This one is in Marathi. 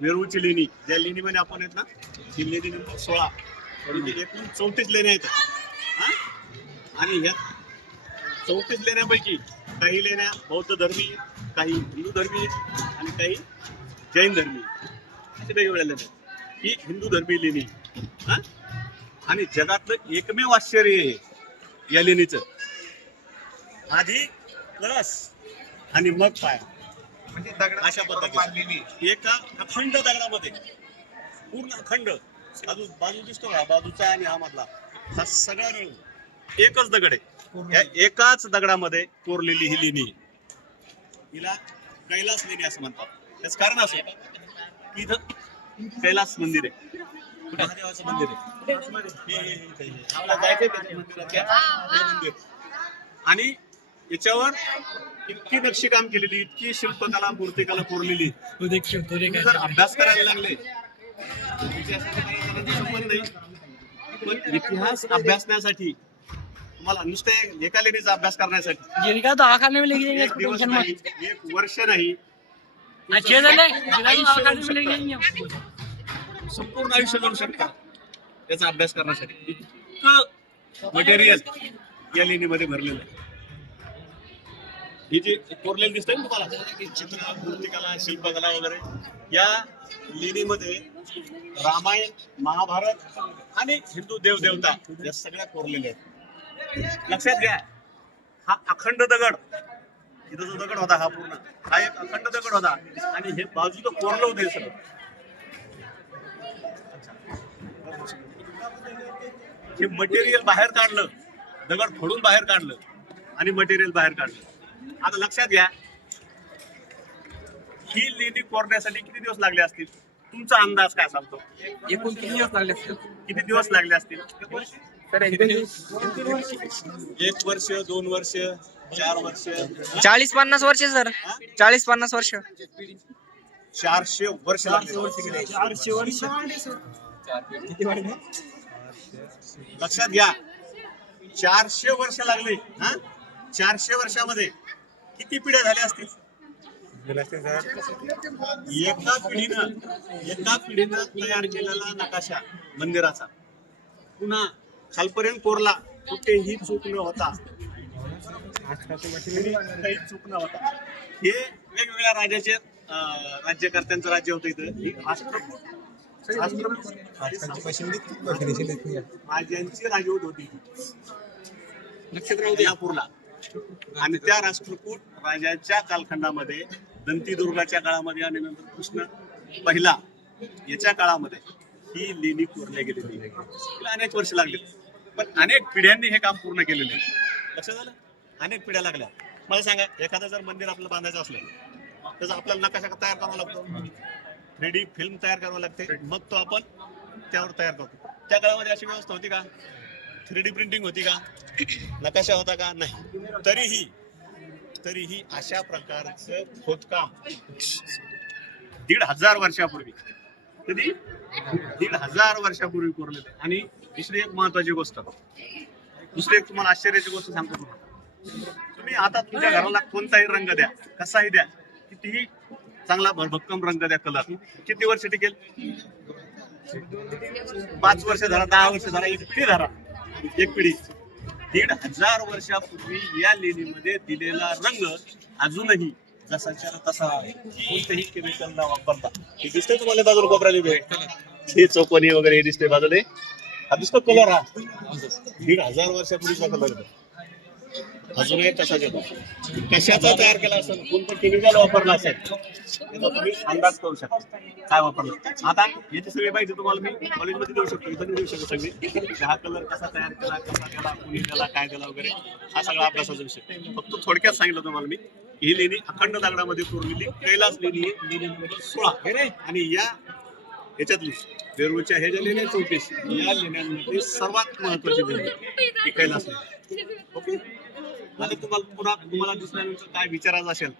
वेरूळची लेणी. ज्या लेणीमध्ये आपण आहेत ना ही लेणी नंबर सोळा. म्हणजे एकूण चौतीस लेण्या आहेत. हा? आणि ह्या चौतीस लेण्यापैकी काही लेण्या बौद्ध धर्मी काही हिंदू धर्मी आणि काही जैन धर्मी असे वेगवेगळ्या लेण्या ही हिंदू धर्मी लेणी हा? आणि जगातलं एकमेव आश्चर्य आहे या लेणीचं. आधी कळस आणि मग पाया. अशा पद्धतीने. बांधलेली एका अखंड दगडामध्ये. पूर्ण अखंड. बाजू बाजू दिसतो का? बाजूचा आणि हा मधला हा सगळा मिळून एकच दगड आहे. या एकाच दगडामध्ये कोरलेली ही लेणी. हिला कैलास लेणी असं म्हणतात. त्याच कारण असं की इथं कैलास मंदिर आहे. महादेवाचं मंदिर आहे. जायचंय त्याच्या मंदिरात. आणि याच्यावर इतकी नक्षीकाम केलेली इतकी शिल्पकला मूर्तिकला कोरलेली. जर अभ्यास करायला लागले संबंध नाही. पण इतिहास अभ्यासण्यासाठी तुम्हाला नुसते एका लेणीचा अभ्यास करण्यासाठी. एक वर्ष नाही. संपूर्ण आयुष्य जाऊ शकता त्याचा अभ्यास करण्यासाठी. इतकं मटेरियल या लेणीमध्ये भरलेलं आहे. ही जी कोरलेली दिसतंय ना तुम्हाला? चित्र मूर्तिकला शिल्पकला वगैरे या लेणीमध्ये रामायण महाभारत आणि हिंदू देवदेवता या सगळ्या कोरलेल्या आहेत. लक्षात घ्या हा अखंड दगड इथं जो दगड होता हा पूर्ण हा एक अखंड दगड होता आणि हे बाजूचं कोरलं होतं सगळं. हे मटेरियल बाहेर काढलं दगड फोडून बाहेर काढलं आणि मटेरियल बाहेर काढलं. आता लक्षात घ्या. ही लेणी कोरण्यासाठी किती दिवस लागले असतील? तुमचा अंदाज काय सांगतो? एकूण किती दिवस लागले असतील? किती दिवस लागले असतील? तर एक वर्ष. दोन वर्ष चार वर्ष. चाळीस पन्नास वर्ष सर. चाळीस पन्नास वर्ष. चारशे वर्ष लागले. चारशे वर्ष. लक्षात घ्या. चारशे वर्ष लागले हा? चारशे वर्षामध्ये. किती पिढ्या झाल्या असतील? एका पिढीनं एका पिढीनं तयार केलेला नकाशा मंदिराचा पुन्हा खालपर्यंत कोरला कुठेही चूक न होता. कुठेही चूक न होता. हे वेगवेगळ्या राज्याचे अं, राज्यकर्त्यांचं राज्य होतं इथं. राष्ट्रकूट राज्यांची राजवट होती नक्षत्रपूरला आणि त्या राष्ट्रकूट राजाच्या कालखंडामध्ये दंतीदुर्गाच्या काळामध्ये आणि नंतर कृष्ण पहिला याच्या काळामध्ये ही लेणी कोरल्या गेलेली आहे. तिला अनेक वर्ष लागले. पण अनेक पिढ्यांनी हे काम पूर्ण केलेले आहे. लक्षात झालं अनेक पिढ्या लागल्या. मला सांगा एखादं जर मंदिर आपलं बांधायचं असलं त्याचा आपल्याला नकाशा तयार करावा लागतो. थ्री डी फिल्म तयार करावं लागते. मग तो आपण त्यावर तयार करतो. त्या काळामध्ये अशी व्यवस्था होती का? थ्री डी प्रिंटिंग होती का? नकाशा होता का? नाही. तरीही तरीही अशा प्रकारचं खोदकाम दीड हजार वर्षापूर्वी कधी? दीड हजार वर्षापूर्वी कोरले आणि दुसरी एक महत्वाची गोष्ट दुसरी एक तुम्हाला आश्चर्याची गोष्ट सांगतो तुम्हाला. तुम्ही आता तुमच्या घराला कोणताही रंग द्या कसाही द्या कितीही चांगला भक्कम रंग द्या कलर किती वर्ष टिकेल? पाच वर्ष धरा दहा वर्ष धरा इतकी धरा. एक पिढी. दीड हजार वर्षापूर्वी या लेणीमध्ये दिलेला रंग अजूनही जसाच्या तसा आहे. कोणतेही केमिकल न वापरता. हे दिसते तुम्हाला बाजूला कोपऱ्याला भेट हे चौकोनी वगैरे हे दिसते बाजूला. हा दिसतो कलर हा. दीड हजार वर्षापूर्वीचा कलर अजूनही तसाच येतो कशाचा तयार केला असेल कोणतं केमिकल वापरला असेल याचा तुम्ही अंदाज करू शकता. काय वापरलं? आता याची सगळी माहिती तुम्हाला मी. कॉलेजमध्ये देऊ शकतो इथं देऊ शकतो सगळी. हा कलर कसा तयार केला कसा केला कुणी केला काय केला वगैरे हा सगळा अभ्यासाचा विषय. फक्त थोडक्यात सांगितलं तुम्हाला मी ही लेणी अखंड दगडामध्ये कोरलेली कैलास लेणी म्हणजे सोळा लेणी नंबर सोळा. आणि या याच्यातली वेरूळच्या हे ज्या लेण्या चौकीस चौतीस. या लेण्यांमध्ये सर्वात महत्वाची लेणी ही कैलास लेणी. ओके? तुम्हाला पुन्हा तुम्हाला दुसऱ्यानंतर काय विचारायचं असेल?